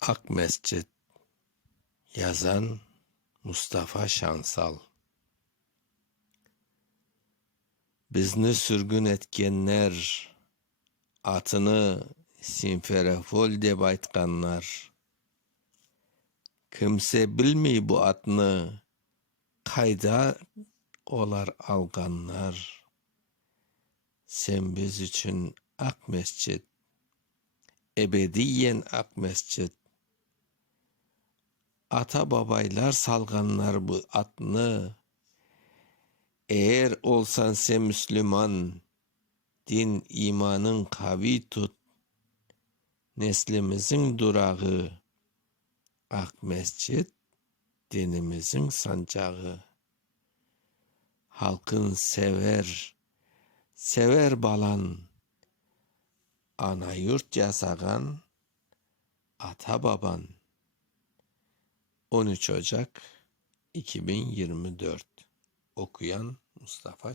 Ak Mescit Yazan Mustafa Şansal. Bizni sürgün etkenler Atını Simferopol deb aytkanlar Kimse bilmey bu atını Kayda olar alganlar Sen biz için Ak Mescit Ebediyen Ak Mescit ata babaylar salganlar bu atını. Eğer olsan sen Müslüman, din imanın kavi tut. Neslimizin durağı, ak mescit, dinimizin sancağı. Halkın sever, sever balan, ana yurt yasagan, ata baban. 13 Ocak 2024 Okuyan Mustafa